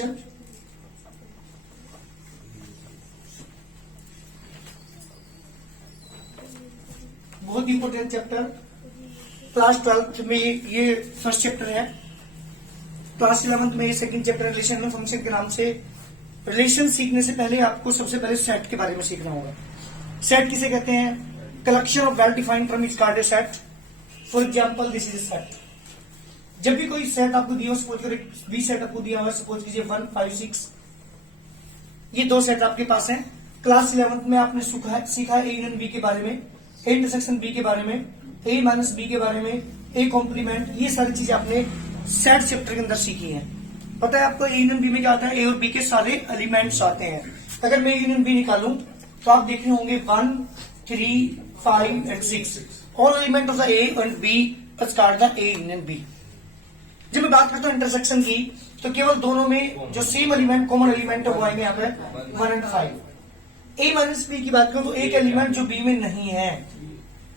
Function. बहुत important chapter, class 12 में ये फर्स्ट चैप्टर है, क्लास 11 में ये सेकंड चैप्टर रिलेशन में फंक्शन के नाम से। रिलेशन सीखने से पहले आपको सबसे पहले सेट के बारे में सीखना होगा। सेट किसे कहते हैं? Collection of well defined term is called A set. For example this is set. जब भी कोई सेट आपको दिया हो, सपोज करें बी सेट आपको दिया हुआ, सपोज कीजिए 1, 5, 6, ये दो सेट आपके पास हैं। क्लास 11 में आपने सीखा ए यूनियन बी के बारे में, ए इंटरसेक्शन बी के बारे में, ए माइनस बी के बारे में, ए कॉम्प्लीमेंट, ये सारी चीजें आपने सेट चैप्टर के अंदर सीखी हैं। पता है आपको ए यूनियन बी में क्या आता है? ए और बी के सारे एलिमेंट्स आते हैं। अगर मैं यूनियन बी निकालूं तो आप देख रहे होंगे 1, 3, 5 and 6 all element of the A and B is called the A union B. जब मैं बात करता हूं इंटरसेक्शन की, तो केवल दोनों में जो सेम एलिमेंट कॉमन एलिमेंट है वो आएंगे यहाँ पे 1 एंड 5। ए माइनस बी की बात करूं तो एक एलिमेंट जो बी में नहीं है,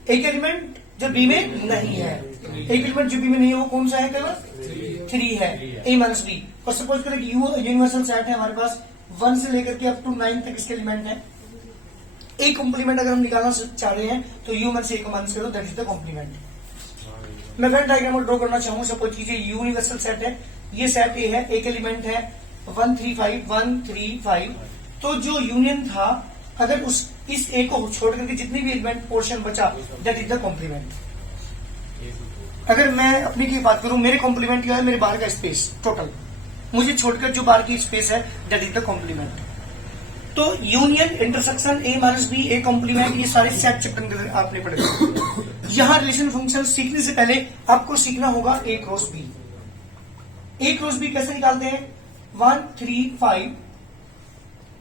एक एलिमेंट जो बी में नहीं है, एक एलिमेंट जो बी में नहीं है वो कौन सा है? केवल 3 है, ए माइनस बी। और सपोज करें कि यू यूनिवर्सल सेट है हमारे पास, 1 से लेकर के अप टू 9 तक इसके एलिमेंट है। ए कॉम्प्लीमेंट अगर हम निकालना चाह रहे हैं तो यू में से ए को माइनस करो, दैट इज द कॉम्प्लीमेंट। मैं वेन डायग्राम ड्रॉ करना चाहूँ, सपोज कीजिए यूनिवर्सल सेट है, ये सेट ए है, एक एलिमेंट है 1, 3, 5, 1, 3, 5। तो जो यूनियन था, अगर इस ए को छोड़ करके जितनी भी एलिमेंट पोर्शन बचा, दैट इज द कॉम्प्लीमेंट। अगर मैं अपनी की बात करूं, मेरे कॉम्प्लीमेंट क्या है? मेरे बाहर का स्पेस टोटल, मुझे छोड़कर जो बाहर की स्पेस है, दैट इज द कॉम्प्लीमेंट। तो union, intersection, A minus B, A complement, ये सारे सेट चैप्टर आपने पढ़े। यहां रिलेशन फंक्शन सीखने से पहले आपको सीखना होगा ए cross B. A cross B कैसे निकालते हैं? 1, 3, 5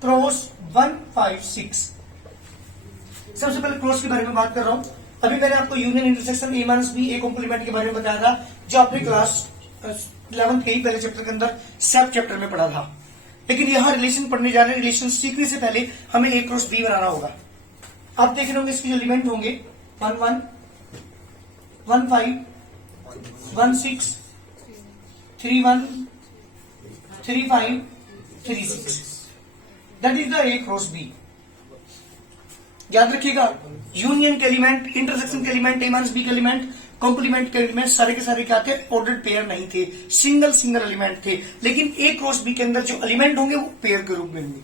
क्रॉस 1, 5, 6। सबसे पहले क्रॉस के बारे में बात कर रहा हूं। अभी मैंने आपको union, intersection, A minus B, A complement के बारे में बताया था, जो आपने क्लास 11 के ही पहले चैप्टर के अंदर सेट चैप्टर में पढ़ा था। लेकिन यहां रिलेशन पढ़ने जा रहे हैं, रिलेशन सीखने से पहले हमें ए क्रॉस बी बनाना होगा। आप देख रहे होंगे इसके जो एलिमेंट होंगे 1, 1, 1, 5, 1, 6, 3, 1, 3, 5, 3, 6, that is the A cross B. याद रखिएगा, यूनियन के एलिमेंट, इंटरसेक्शन के एलिमेंट, ए माइनस बी के एलिमेंट, कॉम्प्लीमेंट के एलिमेंट सारे के सारे क्या थे? ऑर्डर्ड पेयर नहीं थे, सिंगल एलिमेंट थे। लेकिन ए क्रॉस बी के अंदर जो एलिमेंट होंगे वो पेयर के रूप में होंगे,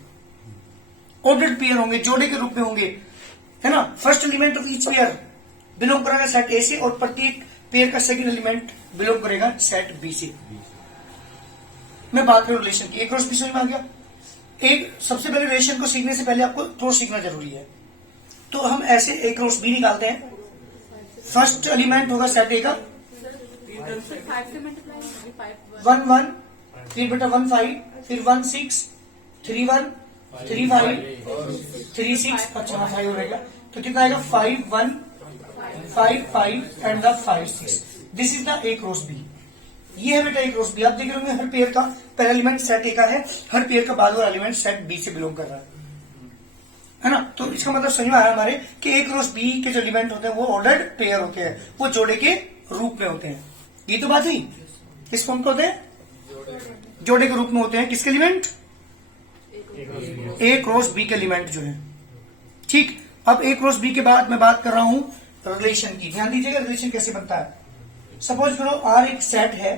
ऑर्डर्ड पेयर होंगे, जोड़े के रूप में होंगे, है ना। First element of each pair belong करेगा सेट ए से, और प्रत्येक पेयर का सेकंड एलिमेंट बिलोंग करेगा सेट बी से। मैं बात करूं रिलेशन की, ए क्रॉस बी समझ में आ गया? एक सबसे पहले रिलेशन को सीखने से पहले आपको क्रॉस सीखना जरूरी है। तो हम ऐसे ए क्रॉस बी निकालते हैं। फर्स्ट एलिमेंट होगा सेट ए का 1, 1, फिर बेटा 1, 5, फिर 1, 6, 3, 1, 3, 5, 3, 6, अच्छा 5 हो रहेगा, तो कितना आएगा? 5, 1, 5, 5 and the 5, 6। This is the A cross B. ये है बेटा ए क्रॉस बी। आप देख रहे होंगे हर पेयर का पहला एलिमेंट सेट ए का है, हर पेयर का बाद वाला एलिमेंट सेट बी से बिलोंग कर रहा है ना। तो इसका मतलब समझ में आया हमारे कि ए क्रॉस बी के जो एलिमेंट होते हैं वो ऑर्डर्ड पेयर होते हैं, वो जोड़े के रूप में होते हैं। ये तो बात हुई। किस फॉर्म के होते हैं? जोड़े के रूप में होते हैं। किसके एलिमेंट? ए क्रॉस बी के एलिमेंट जो है। ठीक, अब ए क्रॉस बी के बाद मैं बात कर रहा हूं रिलेशन की। ध्यान दीजिएगा रिलेशन कैसे बनता है। सपोज करो आर एक सेट है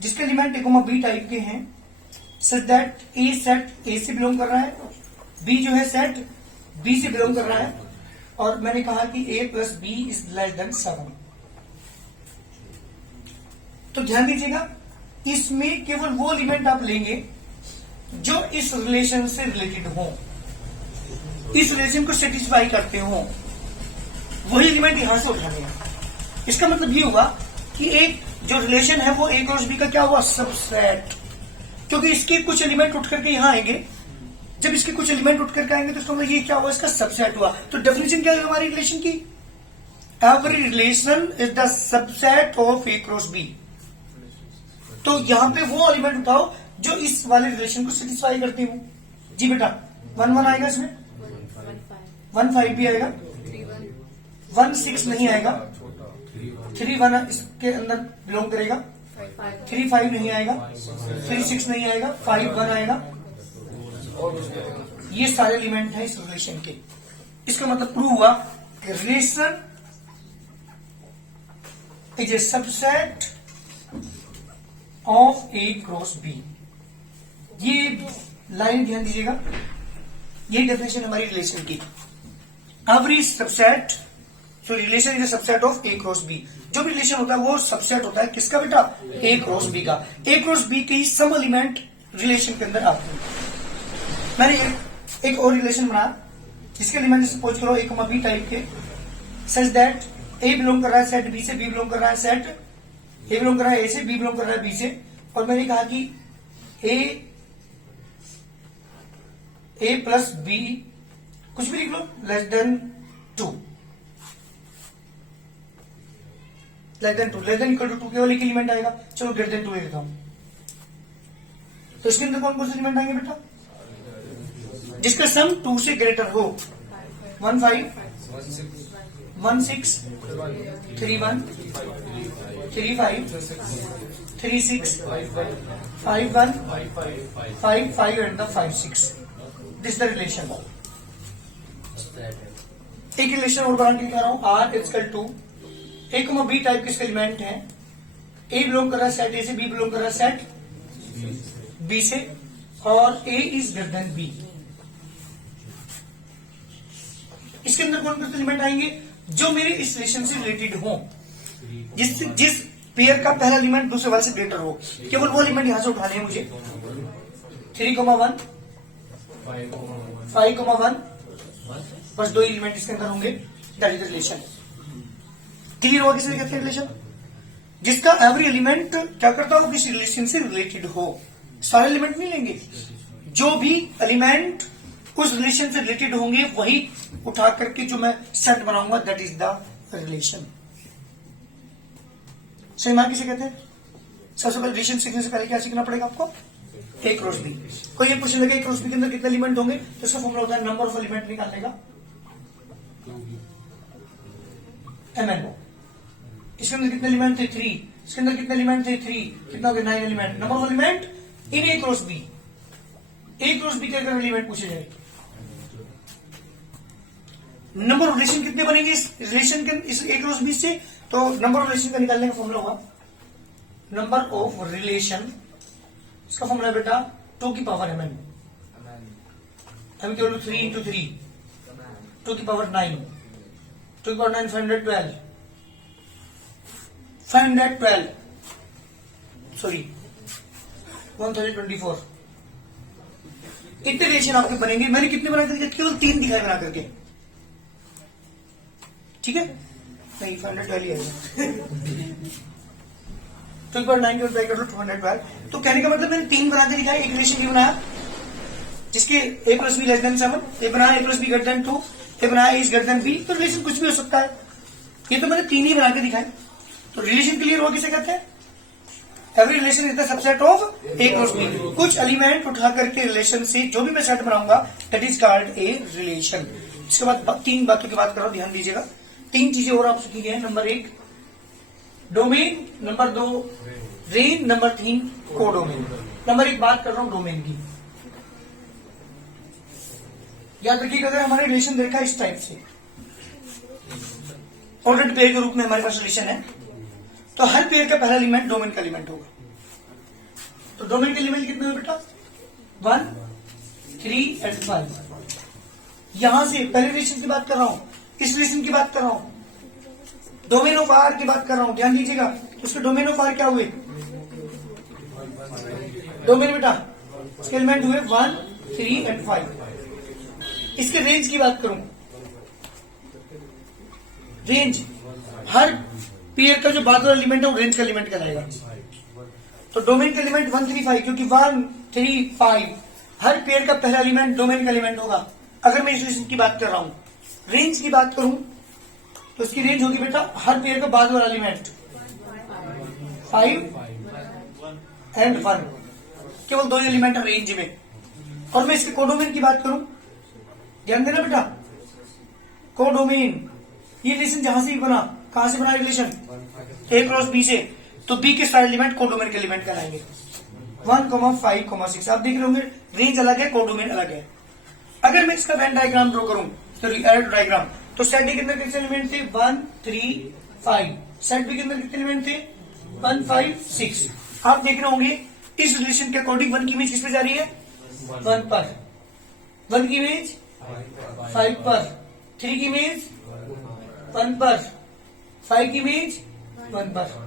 जिसके एलिमेंट ए, बी टाइप के हैं, सच दैट ए सेट ए से बिलोंग कर रहा है, बी जो है सेट बी से बिलोंग कर रहा है, और मैंने कहा कि a plus B is less than 7। तो ध्यान दीजिएगा, इसमें केवल वो एलिमेंट आप लेंगे जो इस रिलेशन से रिलेटेड हो, इस रिलेशन को सेटिस्फाई करते हो, वही एलिमेंट यहां से उठाने हैं। इसका मतलब ये हुआ कि एक जो रिलेशन है वो ए क्रॉस बी का क्या हुआ? सबसेट। क्योंकि इसके कुछ एलिमेंट उठ करके यहां आएंगे, जब इसके कुछ एलिमेंट उठ करके आएंगे तो इसका मतलब ये क्या हुआ? इसका सबसेट हुआ। तो डेफिनेशन क्या है हमारी रिलेशन की? Every relation is the subset of A cross B. तो यहां पे वो एलिमेंट उठाओ जो इस वाले रिलेशन को सेटिस्फाई करते हो। जी बेटा 1, 1 आएगा इसमें, 1, 5 भी आएगा, 1, 6 नहीं आएगा, 3, 1 इसके अंदर बिलोंग करेगा, 3 5 नहीं आएगा, 3 6 नहीं आएगा, 5 1 आएगा। ये सारे एलिमेंट हैं इस रिलेशन के। इसका मतलब प्रूव हुआ कि relation is a subset of A cross B. ये लाइन ध्यान दीजिएगा, यही डेफिनेशन हमारी रिलेशन की। Every subset, so relation is a subset of A cross B. जो भी रिलेशन होता है वो सबसेट होता है किसका बेटा? ए क्रॉस बी का। ए क्रॉस बी के ही सम एलिमेंट रिलेशन के अंदर आते हैं। मैंने एक और रिलेशन बनाया जिसके एलिमेंट सपोज करो ए बी टाइप के, सच दैट ए बिलोंग कर रहा है सेट बी से, बी बिलोंग कर रहा है सेट, ए बिलोंग कर रहा है ए से, बी बिलोंग कर रहा है बी से। और मैंने कहा कि ए प्लस बी कुछ भी लिख लो less than 2, less than 2, less than equal to 2 केवल एक एलिमेंट आएगा। चलो ग्रेटर देन 2 लिखता हूं। तो इसके अंदर कौन कौन से एलिमेंट आएंगे बेटा? जिसका सम 2 से ग्रेटर हो। 1 5 1 6 3 1 3 5 3 6 5 1 5 5 and the 5 6। This the relation. एक रिलेशन और बना के कह रहा हूं, R equal to A B type के एलिमेंट है। ए बिलोंग कर रहा है सेट ए से, बी बिलोंग कर रहा है सेट बी से, और ए इज ग्रेटर देन बी। इसके अंदर कौन कौन से एलिमेंट आएंगे? जो मेरे इस रिलेशन से रिलेटेड हो, जिस पेयर का पहला एलिमेंट दूसरे वाले से ग्रेटर हो। केवल वो एलिमेंट यहां से उठाने हैं मुझे। 3 1 5 1, बस 2 एलिमेंट इसके अंदर होंगे। That is relation. क्लियर हुआ किसी कहते हैं रिलेशन? जिसका एवरी एलिमेंट क्या करता हो? किसी रिलेशन से रिलेटेड हो। सारे एलिमेंट नहीं लेंगे, जो भी एलिमेंट उस रिलेशन से रिलेटेड होंगे वही उठा करके जो मैं सेट बनाऊंगा, दैट इज द रिलेशन। सही मान किसे कहते हैं? सबसे पहले रिलेशन सीखने से पहले क्या सीखना पड़ेगा आपको? ए क्रॉस बी। कोई ये पूछने लगे ए क्रॉस बी के अंदर कितने एलिमेंट होंगे, तो इसका फॉर्मूला होता है नंबर ऑफ एलिमेंट निकालने का, MN। इसके अंदर कितने एलिमेंट थे? 3। इसके अंदर कितने एलिमेंट थे? 3। कितना हो गया? 9 element. Number of element in A cross B. A cross B के अगर एलिमेंट पूछे जाए, नंबर ऑफ रिलेशन कितने बनेंगे इस रिलेशन के, इस ए क्रॉस बी से? तो नंबर ऑफ रिलेशन का निकालने का फॉर्मूला होगा नंबर ऑफ रिलेशन। इसका फॉर्मूला है बेटा 2 की power mn। m equal to 3 into 3, 2 की पावर 9, 2 की पावर 9 512, 512 सॉरी 1024। इतने रिलेशन आपके बनेंगे। मैंने कितने बना करके? केवल 3 दिखाए बना करके। ठीक है? नहीं 512 ही आएगा। 2 पर 9 कर लो 212। तो कहने का मतलब मैंने 3 बना के दिखाया। एक रिलेशन ये बनाया जिसके a plus B less than 7, ए बनाया a plus B greater than 2, ए बनाया a is greater than B. तो रिलेशन कुछ भी हो सकता है। ये तो मैंने 3 ही बना के दिखाए। तो रिलेशन क्लियर हुआ किसे कहते हैं? Every relation is the subset of A cross B. कुछ एलिमेंट उठा करके रिलेशन से जो भी मैं सेट बनाऊंगा, that is called a relation. इसके बाद 3 बातों की बात करो, ध्यान दीजिएगा। 3 चीजें और आप सीखी गए। Number 1 domain, number 2 range, number 3 codomain. Number 1 बात कर रहा हूं डोमेन की। याद रखिएगा, अगर हमारे रिलेशन देखा इस टाइप से, ऑर्डर्ड पेयर के रूप में हमारे पास रिलेशन है, तो हर पेयर का पहला एलिमेंट डोमेन का एलिमेंट होगा। तो डोमेन के एलिमेंट कितने हैं बेटा? 1 3 और 5। यहां से पहले रिलेशन की बात कर रहा हूं, इस रिलेशन की बात कर रहा हूं, डोमेन ऑफ आर की बात कर रहा हूं। ध्यान दीजिएगा, उसके डोमेन ऑफ आर क्या हुए? डोमेन बेटा इसके एलिमेंट हुए 1 3 और 5। इसके रेंज की बात करूं, रेंज हर पेयर का जो बाद वाला एलिमेंट है वो रेंज का एलिमेंट कहलाएगा। तो डोमेन का एलिमेंट 1 3 5, क्योंकि 1 3 5 हर पेयर का पहला एलिमेंट डोमेन का एलिमेंट होगा। अगर मैं इस रिलेशन की बात कर रहा हूं, रेंज की बात करूं, तो इसकी रेंज होगी बेटा हर पेयर का बाद वाला एलिमेंट 5 और 1। केवल 2 एलिमेंट है रेंज में। और मैं इसके कोडोमेन की बात करूं, ध्यान देना बेटा, कोडोमेन ये रिलेशन जहां से भी बना, कहां से बना रिलेशन? ए क्रॉस बी से। तो बी के सारे एलिमेंट कोडोमेन के एलिमेंट कहलाएंगे। 1,5,6 आप देख रहे होंगे रेंज अलग है, कोडोमेन अलग है। अगर मैं इसका वेन डायग्राम ड्रॉ करूं तो एरो डायग्राम, तो सेट डी के अंदर कितने एलिमेंट थे 1, 3, 5, सेट बी के अंदर कितने एलिमेंट थे 1, 5, 6। आप देख रहे होंगे इस रिलेशन के अकॉर्डिंग 1 की इमेज किस पे जा रही है 1 पर, 1 की इमेज 5 पर, 3 की इमेज 1 पर, 5 की इमेज 1 पर।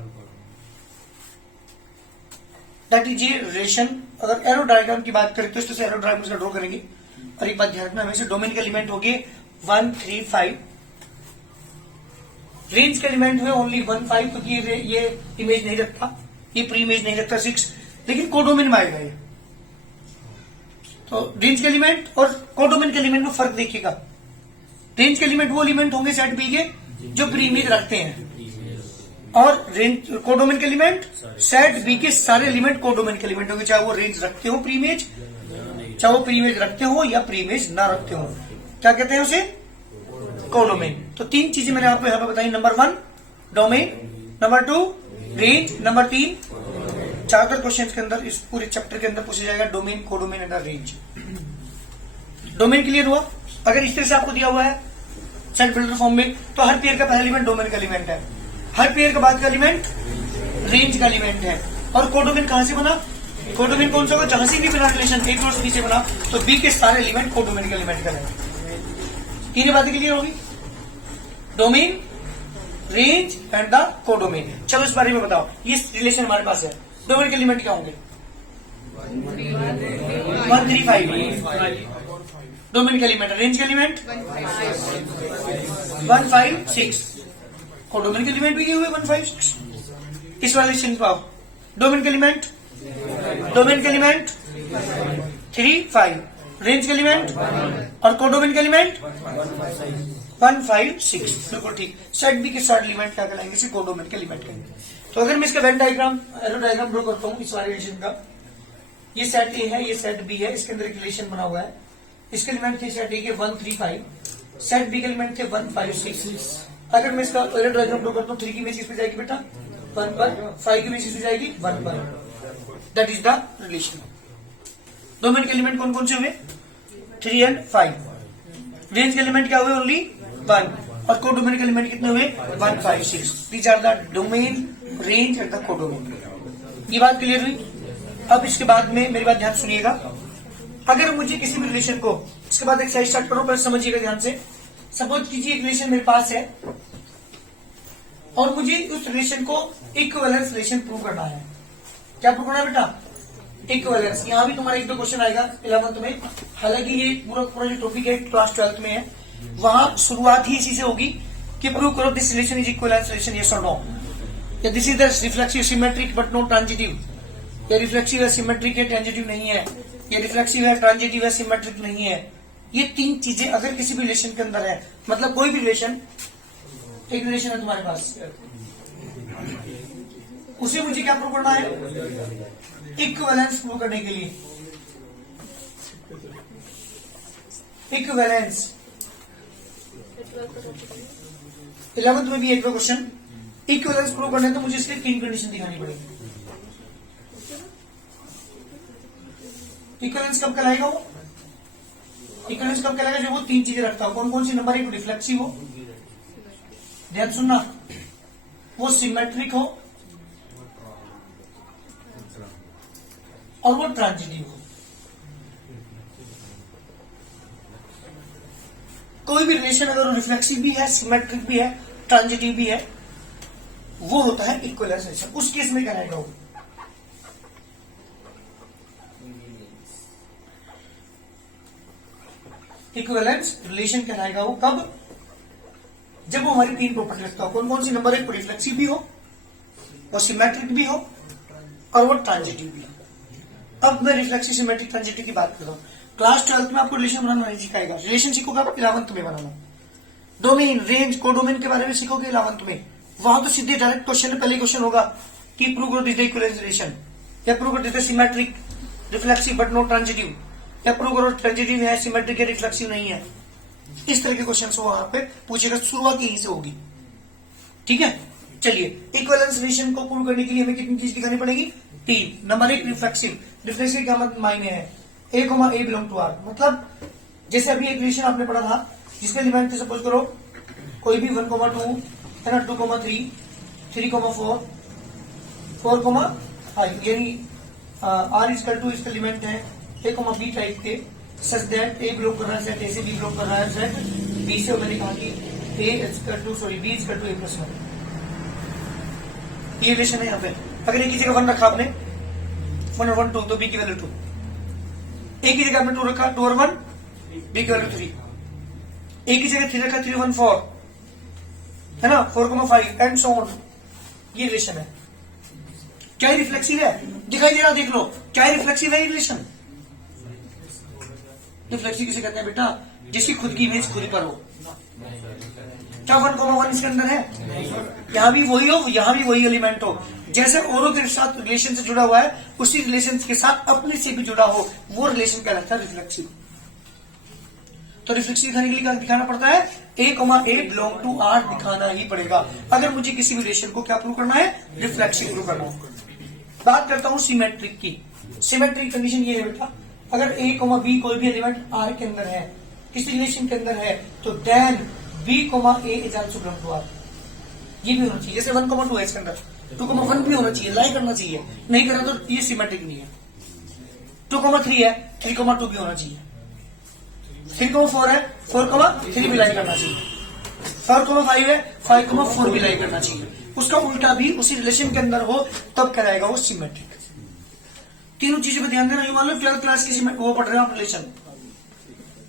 दैट इज ये रिलेशन। अगर एरो डायग्राम की बात करें तो इस तरह से एरो डायग्राम इसका ड्रॉ करेंगे। और एक बात ध्यान रखना, हमेशा डोमेन के एलिमेंट हो गए 1, 3, 5, रेंज के एलिमेंट हुए ओनली 1, 5, क्योंकि ये इमेज नहीं रखता, ये प्री इमेज नहीं रखता 6, लेकिन कोडोमेन में आएगा ये। तो रेंज के एलिमेंट और कोडोमेन के एलिमेंट में फर्क देखिएगा। रेंज के एलिमेंट वो एलिमेंट होंगे सेट बी के जो प्री इमेज रखते हैं, और रेंज कोडोमेन के एलिमेंट सेट बी के सारे एलिमेंट कोडोमेन के एलिमेंट होंगे, चाहे वो रेंज रखते हो प्री इमेज, चाहे वो प्री इमेज रखते हो या प्री इमेज ना रखते हो। क्या कहते हैं उसे कोडोमेन। तो 3 चीजें मैंने आपको यहां पर बताई। Number 1 domain, number 2 range, number 3 ज्यादातर क्वेश्चन के अंदर इस पूरे चैप्टर के अंदर पूछा जाएगा domain, codomain and range. Domain clear हुआ। अगर इस तरह से आपको दिया हुआ है सेट बिल्डर फॉर्म में, तो हर पेयर का पहला एलिमेंट डोमेन का एलिमेंट है, हर पेयर का बाद का एलिमेंट रेंज का एलिमेंट है। और कोडोमेन कहां से बना, कोडोमेन कौन सा होगा जहां से भी बना रिलेशन एक और बी से बना, तो बी के सारे एलिमेंट कोडोमेन के एलिमेंट करेंगे। तीन बातें क्लियर होगी, domain, range and the codomain. चलो इस बारे में बताओ, ये रिलेशन हमारे पास है। डोमेन के एलिमेंट क्या होंगे 1, 3, 5, डोमेन के एलिमेंट। रेंज के एलिमेंट 1, 5, 6, कोडोमेन के एलिमेंट भी ये हुए 1, 5, 6। इस वाले रिलेशन पाओ, डोमेन के एलिमेंट 3, 5, रेंज के एलिमेंट और कोडोमेन के एलिमेंट 1, 5, 6। बिल्कुल ठीक। सेट बी के सारे एलिमेंट क्या कहलाएंगे, इसे कोडोमेन के एलिमेंट कहेंगे। तो अगर मैं इसका Venn diagram, arrow diagram draw करता हूं इस वाले रिलेशन का, ये सेट ए है, ये सेट बी है, इसके अंदर एक रिलेशन बना हुआ है। इसके एलिमेंट थे सेट ए के 1, 3, 5, सेट बी के एलिमेंट थे 1, 5, 6। अगर मैं इसका एरो डायग्राम ड्रॉ करता हूँ, 3 की इमेज किस पे जाएगी बेटा 1 पर, 5 की इमेज किस पे जाएगी 1 पर। That is the relation. Domain के एलिमेंट कौन कौन से हुए 3 एंड 5, रेंज के एलिमेंट क्या हुए ओनली 1, और कोडोमेन के एलिमेंट कितने हुए 1, 5, 6। These are the domain, range and the codomain. ये बात क्लियर हुई। अब इसके बाद में मेरी बात ध्यान सुनिएगा, अगर मुझे किसी भी रिलेशन को, इसके बाद एक्सरसाइज स्टार्ट करो, पर समझिएगा ध्यान से। सपोज कीजिए एक रिलेशन मेरे पास है और मुझे उस रिलेशन को इक्विवेलेंस रिलेशन प्रूव करना है। क्या प्रूव करना है बेटा इक्विवेलेंस। यहां भी तुम्हारा 1-2 क्वेश्चन आएगा 11th में। हालांकि ये पूरा जो टॉपिक है क्लास 12th में है, वहां शुरुआत ही इसी से होगी कि प्रूव करो this relation is equivalence relation, yes और नो, या this is the reflexive symmetric but not transitive, या रिफ्लेक्सिव है सिमेट्रिक है ट्रांजिटिव नहीं है, या रिफ्लेक्सिव है ट्रांजिटिव है सिमेट्रिक नहीं है। ये 3 चीजें अगर किसी भी रिलेशन के अंदर है, मतलब कोई भी रिलेशन, एक रिलेशन है तुम्हारे पास, उसे मुझे क्या प्रूव करना है इक्विवेलेंस प्रूव करने के लिए। इक्विवेलेंस 11th में भी एक क्वेश्चन, इक्विवेलेंस प्रूव करने तो मुझे इसके 3 कंडीशन दिखानी पड़ेगी। इक्विवेलेंस कब कहलाएगा वो, इक्विवेलेंस कब कहलाएगा जब वो 3 चीजें रखता हो। कौन कौन सी, नंबर 1 रिफ्लेक्सिव हो, ध्यान सुनना, वो सिमेट्रिक हो और वो ट्रांजिटिव हो। कोई भी रिलेशन अगर वो रिफ्लेक्सिव भी है, सिमेट्रिक भी है, ट्रांजिटिव भी है, वो होता है इक्विवेलेंस रिलेशन। उस केस में कहलाएगा वो इक्विवेलेंस रिलेशन कहलाएगा। वो कब, जब वो हमारी 3 प्रॉपर्टी रखता हो। कौन कौन सी, नंबर 1 रिफ्लेक्सिव भी हो, वो सिमेट्रिक भी हो और वो ट्रांजिटिव भी हो। अब मैं रिफ्लेक्सिव सिमेट्रिक ट्रांजिटिव की बात कर रहा हूं। क्लास 12th में आपको रिलेशन बनाना नहीं सिखाएगा, रिलेशन सीखोगे आप 11th में बनाना। डोमेन, रेंज, कोडोमेन के बारे में सीखोगे 11th में। वहां तो सीधे डायरेक्ट क्वेश्चन, पहले क्वेश्चन होगा कि प्रूव करो दिस द इक्विवेलेंस रिलेशन, या प्रूव करो this the symmetric reflexive but not transitive, या प्रूव करो ट्रांजिटिव है सिमेट्रिक है रिफ्लेक्सिव नहीं है। इस तरह के क्वेश्चन वहां पे पूछेगा, शुरुआत यहीं से होगी। ठीक है, चलिए इक्विवेलेंस रिलेशन को प्रूव करने के लिए हमें कितनी चीज दिखानी पड़ेगी? 3। Number 1 reflexive. रिफ्लेक्सिव क्या मतलब मायने है? A, A belong to R, मतलब जैसे अभी एक रिलेशन आपने पढ़ा था जिसके एलिमेंट थे, सपोज करो कोई भी 1, 2 है ना, 2, 3, 3, 4, 4, 5, यानी R इक्वल टू इसका एलिमेंट है A, B टाइप के, सच दैट A बिलोंग कर रहा है सेट A से, B बिलोंग कर रहा है सेट B से, और मैंने कहा कि B इक्वल टू A+1, ये रिलेशन है यहाँ पे। अगर एक की जगह 1 रखा आपने 1 और 1 2, तो B की वैल्यू 2। एक की जगह आपने 2 रखा 2 और 1, B की वैल्यू 3। एक की जगह 3 रखा 3, 1, 4 है ना, 4, 5 एंड सो ऑन। ये रिलेशन है। क्या ये रिफ्लेक्सिव है? दिखाई दे रहा, देख लो, क्या ये रिफ्लेक्सिव है? ये रिलेशन रिफ्लेक्सिव किसे कहते हैं बेटा? जिसकी खुद की इमेज खुद पर हो। क्या 1, 1 इसके अंदर है? यहाँ भी वही हो, यहाँ भी वही एलिमेंट हो। जैसे औरों के साथ रिलेशन से जुड़ा हुआ है, उसी रिलेशन के साथ अपने से भी जुड़ा हो, वो रिलेशन कहलाता है रिफ्लेक्सिव। तो रिफ्लेक्सिव दिखाने के लिए क्या दिखाना पड़ता है? A, A belong to R दिखाना ही पड़ेगा अगर मुझे किसी भी रिलेशन को क्या प्रूव करना है? रिफ्लेक्सिव प्रूव करना है। बात करता हूं सिमेट्रिक की। सिमेट्रिक कंडीशन ये है बेटा, अगर A, B कोई भी एलिमेंट R के अंदर है, किसी रिलेशन के अंदर है, तो then B, A is also belong to R। ये भी होना चाहिए। जैसे 1, 2 है इसके अंदर, 2, 1 भी होना चाहिए, लाई करना चाहिए। नहीं करा तो ये सिमेट्रिक नहीं है। 2, 3 है, 3, 2 भी होना चाहिए। 3, 4 है, 4, 3 भी लाई करना चाहिए। 4, 5 है, 5, 4 भी लाई करना चाहिए। उसका उल्टा भी उसी रिलेशन के अंदर हो, तब कहलाएगा वो सिमेट्रिक। तीनों चीजों पर ध्यान देना। ये मान लो 12th क्लास की वो पढ़ रहे हो आप रिलेशन,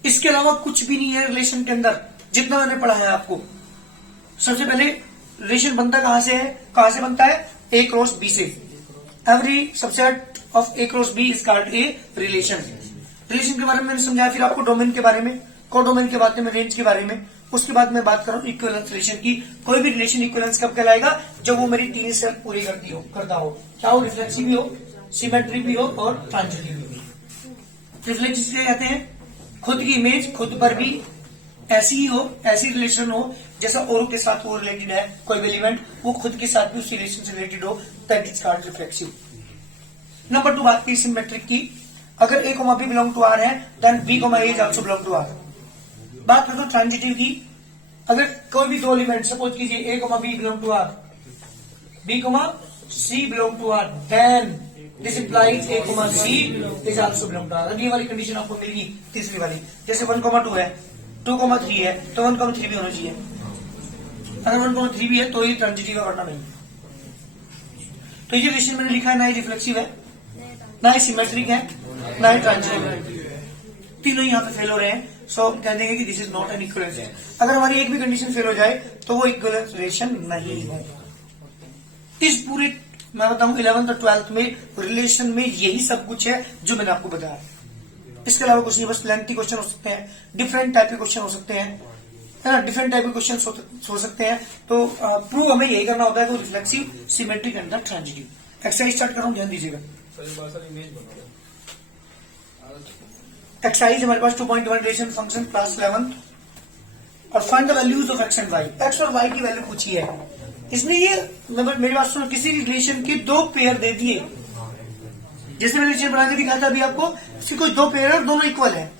इसके अलावा कुछ भी नहीं है रिलेशन के अंदर जितना मैंने पढ़ा है आपको। सबसे पहले रिलेशन बनता कहां से है? कहां से बनता है? A क्रॉस B से। Every subset of A cross B is called a relation. Relation के बारे में मैंने समझाया, फिर आपको डोमेन के बारे में, कोडोमेन के बारे में, रेंज के बारे में। उसके बाद मैं बात कर रहा हूं इक्विवेलेंस रिलेशन की। कोई भी रिलेशन इक्विवेलेंस कब कहलाएगा? जब वो मेरी 3 शर्त पूरी करता हो, क्या वो रिफ्लेक्सिव भी हो, सिमेट्रिक भी हो और ट्रांजिटिव भी हो। रिफ्लेक्सिव क्या कहते हैं? खुद की इमेज खुद पर भी ऐसी ही हो, ऐसी रिलेशन हो जैसा औरों के साथ वो रिलेटेड है। कोई भी एलिमेंट वो खुद के साथ भी उस रिलेशन से रिलेटेड हो, that is called reflexive. Number 2 बात की सिमेट्रिक की। अगर A, B belong to R है, then B, A is also belong to R। बात करते हो ट्रांजिटिव की। अगर कोई भी 2 एलिमेंट, सपोज कीजिए A, B belong to R, B, C belong to R, then this implies A, C is also belong to R। अब ये वाली कंडीशन आपको मिलेगी तीसरी वाली। जैसे 1, 2 है, 2, 3 है, तो 1, 3 भी होना चाहिए। अगर 1, 3 भी है तो ये ट्रांजिटिव है, वरना नहीं। तो ये रिलेशन मैंने लिखा है, ना ही रिफ्लेक्सिव है, ना ही सिमेट्रिक है, ना ही ट्रांजिटिव है। तीनों यहाँ पे फेल हो रहे हैं। सो कह देंगे कि this is not an equivalence. अगर हमारी एक भी कंडीशन फेल हो जाए तो वो इक्विवेलेंस रिलेशन नहीं है। इस पूरे मैं बताऊं 11th और 12th में रिलेशन में यही सब कुछ है जो मैंने आपको बताया। इसके अलावा कुछ नहीं, बस लेंथी क्वेश्चन हो सकते हैं, डिफरेंट टाइप के क्वेश्चन हो सकते हैं, है ना, डिफरेंट टाइप के क्वेश्चन हो सकते हैं। तो प्रूव हमें यही करना होता है कि reflexive, symmetric and transitive. Exercise start कर रहा हूं, ध्यान दीजिएगा। एक्सरसाइज हमारे पास 2.1 रिलेशन फंक्शन क्लास 11 और find the values of X and Y. X और वाई की वैल्यू पूछी है। इसने ये मेरी बात सुनो, किसी रिलेशन के 2 पेयर दे दिए। जैसे मैंने रिलेशन बना के दिखाया था अभी आपको, इसके कोई 2 पेयर है और दोनों इक्वल है,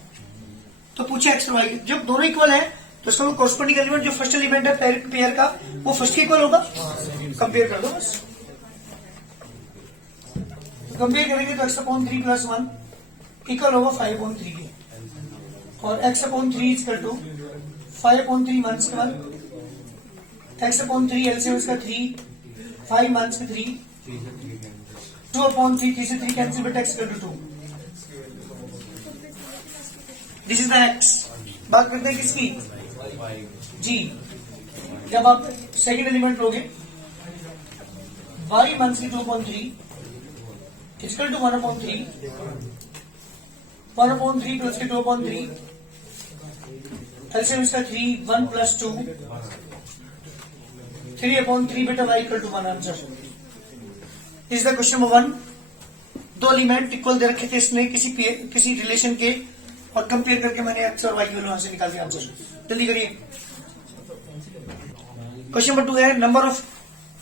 तो पूछे एक्स और वाई। जब दोनों इक्वल है तो उसका कॉरस्पॉन्डिंग एलिमेंट जो फर्स्ट एलिमेंट है पेयर का, वो फर्स्ट के इक्वल होगा। कंपेयर कर दो बस। कंपेयर करेंगे तो x/3 + 1 इक्वल होगा 5/3 के, और x/3 equal to 5/3 minus 1, x/3 LCM इसका 3, 5 माइनस 3, 2/3, 3 से 3 cancel, but x equal to 2। This is the x। बात करते हैं किसकी? जी। जब आप सेकेंड एलिमेंट लोगे y minus 2/3 equal to 1/3, 1/3 plus 2/3, LCM इसका 3, 1 + 2, 3/3 बेटा y equal to 1। Answer is the question number 1। 2 element equal दे रखे थे इसने किसी रिलेशन के, और कंपेयर करके मैंने एक्स और वाई की वैल्यू यहां से निकाल दिया। आंसर जल्दी करिए। क्वेश्चन नंबर 2 है, number of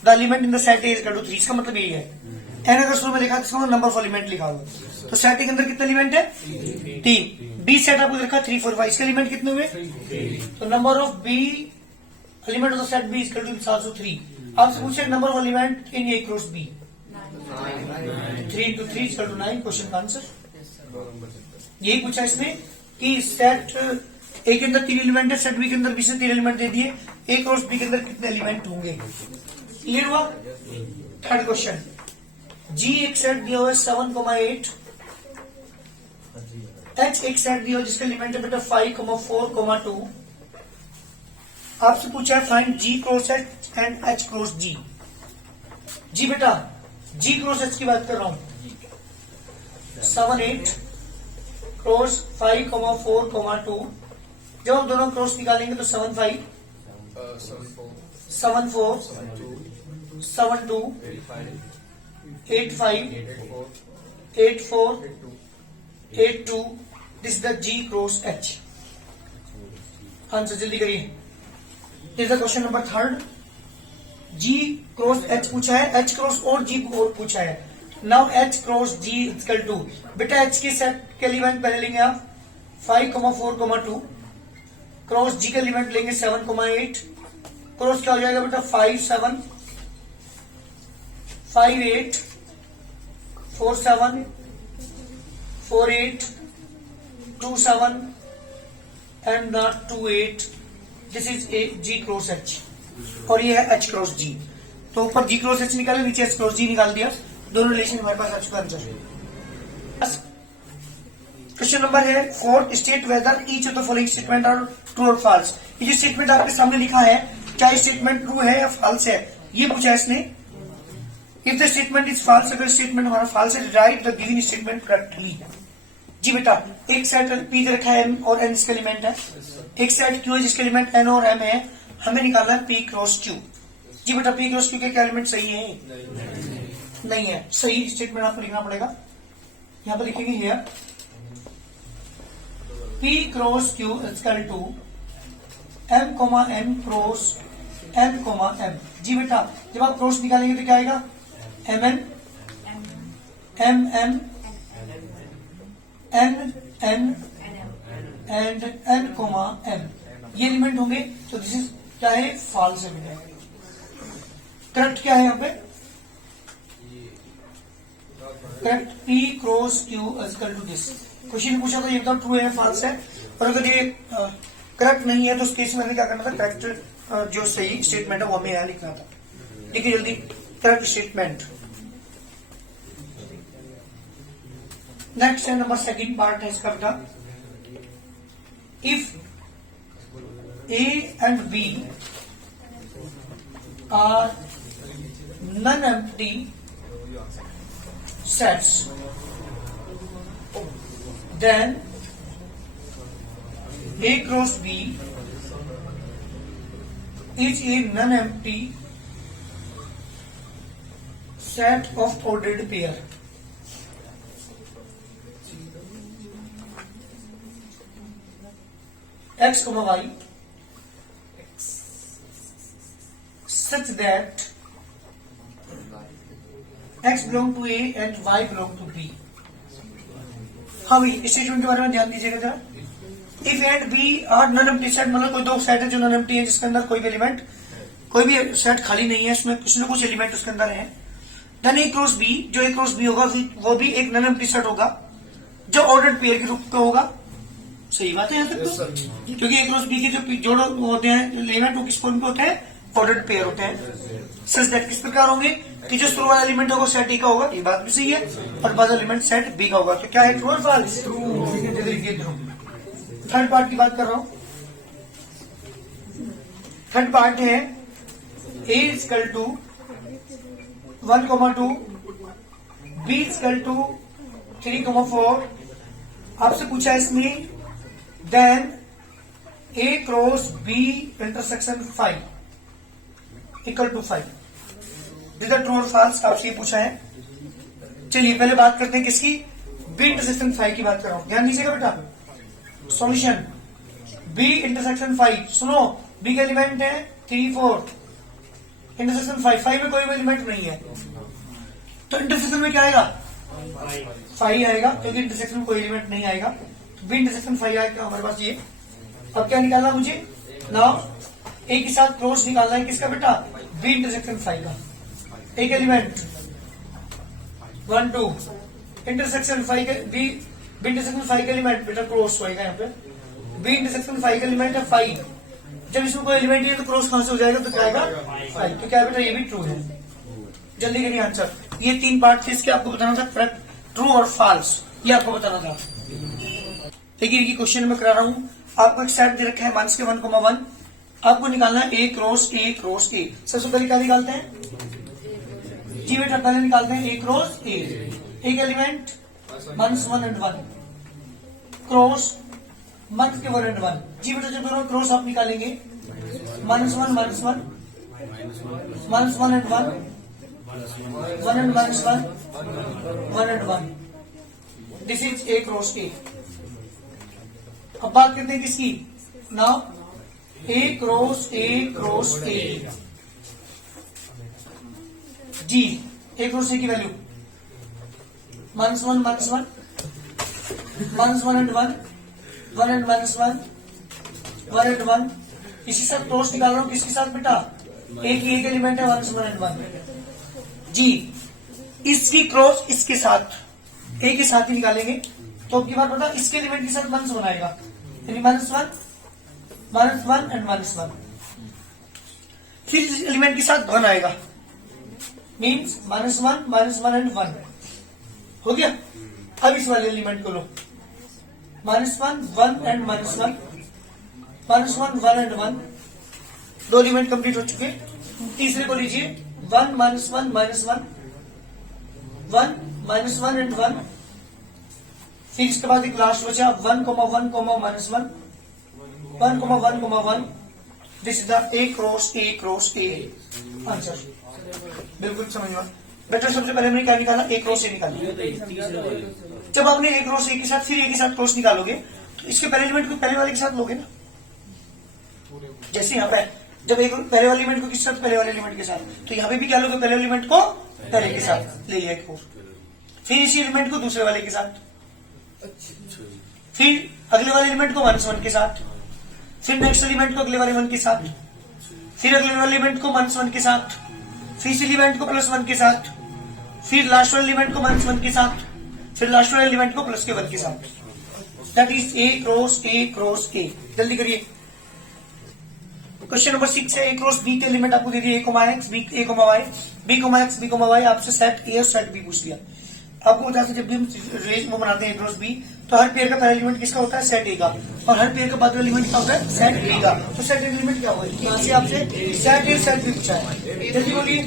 the element in the set A is equal to 3, इसका मतलब यही है। एन अगर शुरू में लिखा तो इसका नंबर ऑफ एलिमेंट लिखा होगा। तो सेट ए के अंदर कितने एलिमेंट है? 3। बी सेट आपको लिखा 3 4 5, इसके एलिमेंट कितने हुए? तो number of B element of the set B is equal to also 3। आपसे पूछे number of element in A cross B, 3 into 3 is equal to 9। Question का आंसर यही पूछा इसने कि सेट ए के अंदर 3 एलिमेंट है, सेट बी के अंदर बी से 3 एलिमेंट दे दिए, ए क्रॉस बी के अंदर कितने एलिमेंट होंगे? क्लियर हुआ? थर्ड क्वेश्चन, जी एक सेट दिया हुआ है 7,8, एच एक सेट दिया हुआ जिसका एलिमेंट है बेटा 5,4,2। आपसे पूछा है find G cross H and H cross G. जी बेटा जी क्रॉस एच की बात कर रहा हूं। 7 8 क्रॉस 5,4,2, जब हम दोनों क्रॉस निकालेंगे तो 7 5 7 4 7 2 8 5 8 4 8 2। This the G cross H. Answer जल्दी करिए। This the question number third. G cross H पूछा है, एच क्रॉस और जी पूछा है। Now H cross G equal to, बेटा एच के सेट के एलिमेंट पहले लेंगे आप 5,4,2, क्रॉस जी का एलिमेंट लेंगे 7,8, क्रॉस क्या हो जाएगा बेटा 5 7 5 8 4 7 4 8 2 7 and 2 8। This is a G cross H और ये है एच क्रॉस जी। तो ऊपर जी क्रॉस एच निकाले, नीचे एच क्रॉस जी निकाल दिया, दोनों रिलेशन हमारे पास एच का आंसर। क्वेश्चन नंबर है 4, state whether each of the following statement are true और फॉल्स। ये जो स्टेटमेंट आपके सामने लिखा है, चाहे स्टेटमेंट ट्रू है या फॉल्स है, ये पूछा है इसने। If the statement is false, अगर स्टेटमेंट हमारा फॉल्स है, write the given statement correctly. जी बेटा एक सेट पी रखा है एम और एन इसका एलिमेंट है, एक सेट क्यू है जिसका एलिमेंट एन और एम है, हमें निकालना है पी क्रॉस क्यू। जी बेटा पी क्रॉस क्यू के एलिमेंट सही है? नहीं है। सही स्टेटमेंट आपको लिखना पड़ेगा, यहां पर लिखेंगे here P cross Q equal to M comma M cross M comma M. जी बेटा जब आप क्रॉस निकालेंगे तो क्या आएगा? M N M M N N and N comma M, ये एलिमेंट होंगे। तो दिस इज क्या है? फॉल्स है। करेक्ट क्या है यहाँ पे? Correct P cross Q equal to this. Question पूछा तो ये बताओ ट्रू है फॉल्स है, और अगर ये करेक्ट नहीं है तो उस केस में हमें क्या करना था? करेक्ट जो सही स्टेटमेंट है वो हमें यहाँ लिखना था। देखिए जल्दी, करेक्ट स्टेटमेंट। नेक्स्ट है नंबर सेकंड पार्ट है इसका बेटा। If A and B are non-empty sets, then A cross B is a non-empty set of ordered pair. X, Y such that x belong to A and y belong to B। हाँ भाई इस statement के बारे में ध्यान दीजिएगा जरा। If and B are non empty set, मतलब कोई दो सेट है जो नॉन एम्प्टी है, जिसके अंदर कोई भी एलिमेंट, कोई भी सेट खाली नहीं है, उसमें कुछ न कुछ एलिमेंट उसके अंदर है। देन ए क्रॉस बी, जो ए क्रॉस बी होगा वो भी एक नॉन एम्प्टी सेट होगा जो ऑर्डर्ड पेयर के रूप का होगा। सही बात है यहाँ तक तो, क्योंकि ए क्रॉस बी के जो जोड़ होते हैं एलिमेंट वो किस फॉर्म पे होते हैं? ऑर्डर्ड पेयर होते हैं। सच दैट किस प्रकार होंगे कि जो शुरू वाला एलिमेंट होगा सेट ए का होगा, ये बात भी सही है, और बाद एलिमेंट सेट बी का होगा। तो क्या है? ट्रू और फॉल्स? ट्रू। थर्ड पार्ट की बात कर रहा हूं। थर्ड पार्ट है A equal to 1,2, B equal to 3,4। आपसे पूछा है इसमें then A cross B intersection 5 equal to 5। This is true और फॉल्स आपसे ये पूछा है। चलिए पहले बात करते हैं किसकी? बी इंटरसेक्शन 5 की बात कर रहा हूं, ध्यान दीजिएगा बेटा। Solution B intersection 5। सुनो बी का एलिमेंट है 3 4, इंटरसेक्शन 5 में कोई भी एलिमेंट नहीं है, तो इंटरसेक्शन में क्या आएगा 5 आएगा, क्योंकि इंटरसेक्शन में कोई एलिमेंट नहीं आएगा, तो बी इंटरसेक्शन 5 आएगा हमारे पास ये। अब क्या निकालना मुझे, नाउ ए के साथ क्रॉस निकालना है किसका बेटा, बी इंटरसेक्शन 5 का। एक एलिमेंट 1 2 इंटरसेक्शन 5 के बी इंटरसेक्शन 5 का एलिमेंट बेटा क्रॉस होएगा यहाँ पे, बी इंटरसेक्शन 5 का एलिमेंट है 5। जब इसमें कोई एलिमेंट है तो क्रॉस कहां से हो जाएगा, तो क्या आएगा 5। तो क्या बेटा ये भी ट्रू है। जल्दी करिए आंसर। ये 3 पार्ट थे इसके, आपको बताना था करेक्ट, ट्रू और फॉल्स, ये आपको बताना था। देखिए क्वेश्चन में करा रहा हूं, आपको एक सेट दे रखा है माइनस के 1,1, आपको निकालना है ए क्रॉस ए क्रॉस ए। सबसे पहले क्या निकालते हैं जी बेटा, पहले निकालते हैं ए क्रॉस ए। एक एलिमेंट -1 and 1 क्रॉस -1 के 1 and 1। जी बेटा जब दोनों क्रॉस आप निकालेंगे -1 -1 -1 and 1 1 and -1 1 and 1, this is A cross A. अब बात करते हैं किसकी, नाउ ए क्रॉस ए जी। ए क्रॉस ए की वैल्यू -1 -1 -1 and 1 1 and -1 1 and 1। इसी साथ क्रॉस निकाल रहा हूं किसके साथ बेटा, ए की एक एलिमेंट है 1 and 1 जी। इसकी क्रॉस इसके साथ ए के साथ ही निकालेंगे, तो अब की बात बता, इसके एलिमेंट के साथ -1 बनाएगा, यानी -1 and -1। फिर इस एलिमेंट के साथ 1 आएगा, मीन्स -1 and 1 हो गया। अब इस वाले एलिमेंट को लो, -1 1 and -1 1 and 1, 2 एलिमेंट कंप्लीट हो चुके। तीसरे को लीजिए 1 -1 -1 1 -1 and 1, फिर इसके बाद एक लास्ट बचा 1 1 -1 1 1 this is the A cross A answer. बिल्कुल समझ में बेटा। सबसे पहले हमने क्या निकाला, ए क्रॉस ए निकाला। जब आपने ए क्रॉस ए के साथ फिर ए के साथ क्रॉस निकालोगे, तो इसके पहले एलिमेंट को पहले वाले के साथ लोगे ना, जैसे यहाँ पे जब एक पहले वाले एलिमेंट को किस साथ, पहले वाले एलिमेंट के साथ, तो यहाँ पे भी क्या लोगे, पहले एलिमेंट को पहले के साथ ले लिया एक और, फिर इसी एलिमेंट को दूसरे वाले के साथ, फिर अगले वाले एलिमेंट को -1 के साथ, फिर नेक्स्ट एलिमेंट को अगले वाले 1 के साथ, फिर अगले वाले एलिमेंट को -1 के साथ, फिर इस एलिमेंट को +1 के साथ, फिर लास्ट वाले एलिमेंट को -1 के साथ, फिर लास्ट वाले एलिमेंट को +1 के साथ। दैट इज ए क्रॉस ए। जल्दी करिए। क्वेश्चन नंबर 6 है, ए क्रॉस बी के एलिमेंट आपको दे दिए a, x b a, y b, y आपसे सेट ए और सेट बी पूछ लिया। आपको बता जब भी हम रेंज में बनाते हैं ए क्रॉस बी, तो हर पेयर का पहला एलिमेंट किसका होता है, सेट ए का, और हर पेयर का बाद एलिमेंट क्या होता है, सेट बी का। तो सेट एलिमेंट क्या होगा, यहाँ से आपसे सेट ए सेट बी पूछा है। जल्दी बोलिए,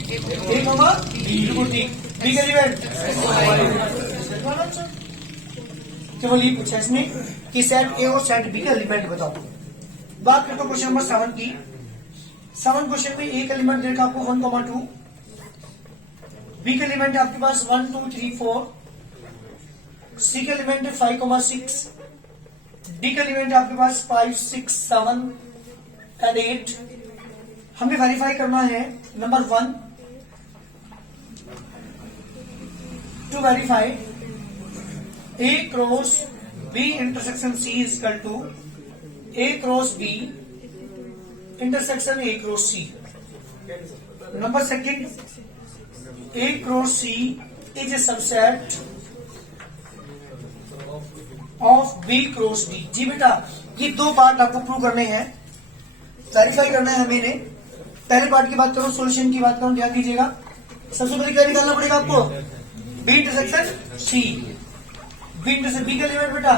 ए कॉमा बिल्कुल ठीक, बी का एलिमेंट केवल ये पूछा इसने कि सेट ए और सेट बी का एलिमेंट बताओ। बात करते हैं क्वेश्चन नंबर 7 की। 7 क्वेश्चन में एक एलिमेंट देखा आपको 1,2, बी का एलिमेंट है आपके पास 1 2 3 4, सी का एलिमेंट है 5,6, डी का एलिमेंट है आपके पास 5 6 7 and 8। हमें वेरीफाई करना है number 1, to verify A cross B intersection C is equal to A cross B intersection A cross C. Number second, A cross C is a subset of B cross D। जी बेटा, ये 2 part आपको prove करने हैं, verify करना है हमें। पहले part की बात करो, सॉल्यूशन की बात करो, ध्यान दीजिएगा। सबसे पहले क्या निकालना पड़ेगा आपको, B intersection C। B intersection B का एलिमेंट बेटा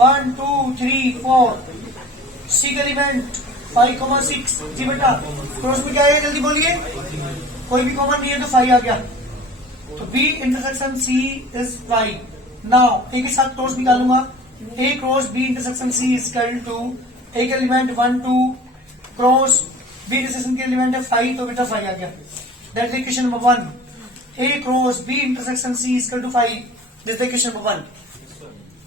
1 2 3 4, C का एलिमेंट 5,6। जी बेटा, क्रॉस में क्या है, जल्दी बोलिए, कोई भी कॉमन नहीं है तो 5 आ गया, तो B intersection C is 5। Now A के साथ क्रॉस निकालूंगा, A cross B intersection C is equal to A का एलिमेंट 1 2 क्रॉस B इंटरसेक्शन के एलिमेंट है 5, तो बेटा 5 आ गया। That is equation number 1। A cross B intersection C is equal to 5, this is equation number 1।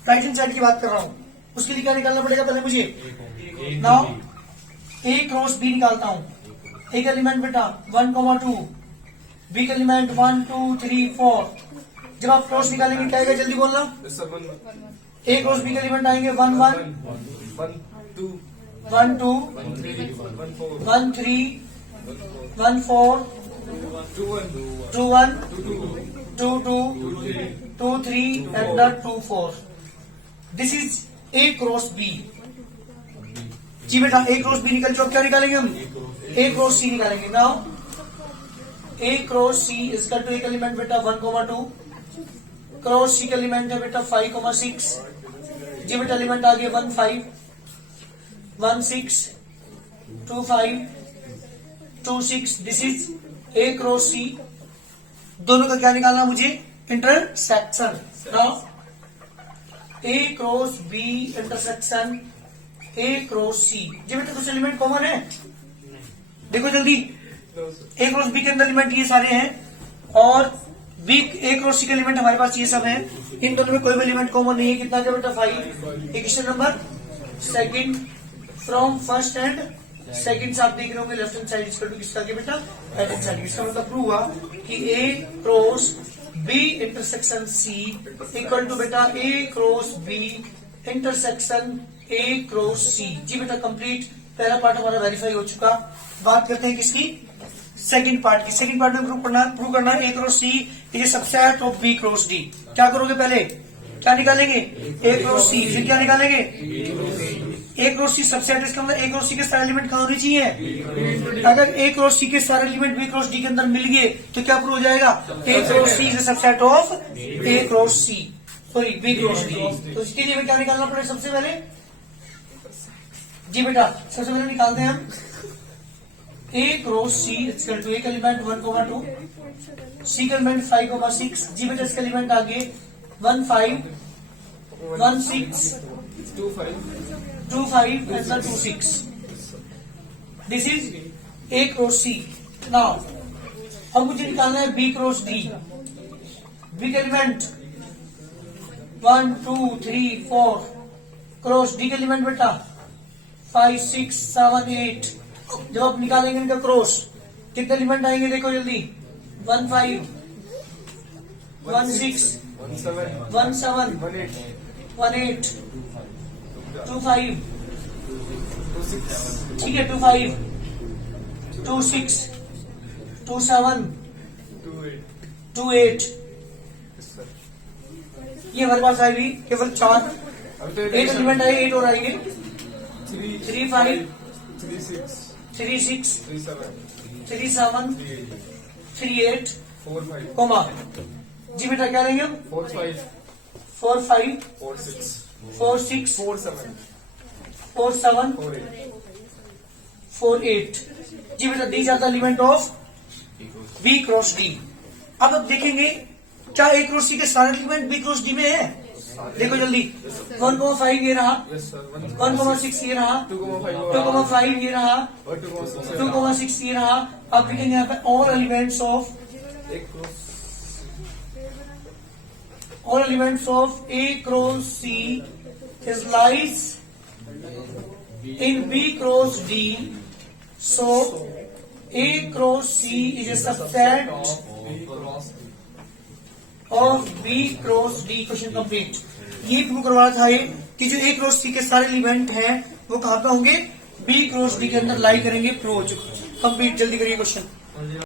Right hand side की बात कर रहा हूं, उसके लिए क्या निकालना पड़ेगा पहले मुझे, नाउ A क्रॉस B निकालता हूं। एक एलिमेंट बेटा 1,2, बी का एलिमेंट 1 2 3 4। जब आप क्रॉस निकालेंगे क्या आएगा, जल्दी बोलना। ए क्रॉस बी के एलिमेंट आएंगे 1 1 1 2 1 3 1 4 2 1 2 2 2 3 and 2 4। This is A cross B. जी बेटा ए क्रॉस बी निकल चुका, क्या निकालेंगे हम, ए क्रॉस सी निकालेंगे। नाउ ए क्रॉस सी इसका टू एक एलिमेंट बेटा 1,2, क्रॉस सी का एलिमेंट है बेटा 5,6। जी बेटा एलिमेंट आ गया 1 5 1 6 2 5 2 6। This is A cross C. दोनों का क्या निकालना मुझे, intersection. Now A cross B intersection A cross C. जी बेटा कुछ एलिमेंट कॉमन है, देखो जल्दी। ए क्रॉस बी के अंदर एलिमेंट ये सारे हैं और बी ए क्रॉस सी के एलिमेंट हमारे पास ये सब हैं। इन दोनों में कोई भी एलिमेंट कॉमन नहीं है। कितना क्या बेटा 5। Question number second from first and second आप देख रहे होंगे लेफ्ट हैंड साइड इसका टू किसका के बेटा राइट हैंड साइड। इसका मतलब प्रूव हुआ कि A cross B intersection C equal to बेटा A cross B intersection A cross C. जी बेटा कंप्लीट पहला पार्ट हमारा वेरीफाई हो चुका। बात करते हैं किसकी, सेकंड पार्ट की। सेकंड पार्ट में प्रूव करना A cross C is subset of B cross D. क्या करोगे, पहले क्या निकालेंगे, ए क्रॉस सी। फिर क्या निकालेंगे, ए क्रॉस सी सबसेट। इसका मतलब ए क्रॉस सी के सारे एलिमेंट कहाँ होने चाहिए। अगर ए क्रॉस सी के सारे एलिमेंट बी क्रॉस डी के अंदर मिल गए तो क्या प्रूव हो जाएगा, A cross C is subset of A cross C, sorry B cross D. तो इसके लिए क्या निकालना पड़ेगा सबसे पहले। जी बेटा सबसे पहले निकालते हैं हम ए क्रॉस सी इक्वल टू एक एलिमेंट 1,2, सी का एलिमेंट 5,6। जी बेटा इसका एलिमेंट आगे 1 5 1 6 2 5 and 2 6। This is A cross C. Now अब मुझे निकालना है बी क्रॉस डी। बी का एलिमेंट 1 2 3 4, क्रॉस डी का एलिमेंट बेटा 5 6 7 8। जब आप निकालेंगे इनका क्रॉस कितने एलिमेंट आएंगे, देखो जल्दी। 1 5 1 6 1 7 1 8 2 5, ठीक है 2 5 2 6 2 7 2 8। ये हमारे पास आएगी केवल 4 8 एलिमेंट आए, 8 और आएंगे 3 5 3 6 3 7 3 8 कोमा। जी बेटा क्या लेंगे हम, 4 5 4 5 4 6 4 6 4 7 4 7 4 8। जी बेटा these are the element of B cross D. अब आप देखेंगे क्या ए क्रॉस सी के सारे एलिमेंट बी क्रॉस डी में है। देखो जल्दी 1,5 ये रहा, 1,6 ये रहा, 2,5 ये रहा, 2,6 ये रहा। अब देखेंगे यहाँ पे all elements of A cross C is lies in B cross D, so A cross C is a subset of B cross D. Question complete. ये प्रूव करवाना था ये कि जो ए क्रॉस सी के सारे एलिमेंट हैं वो कहाँ पे होंगे, बी क्रॉस डी के अंदर लाई करेंगे। प्रूव हो चुका, कंप्लीट। जल्दी करिए क्वेश्चन।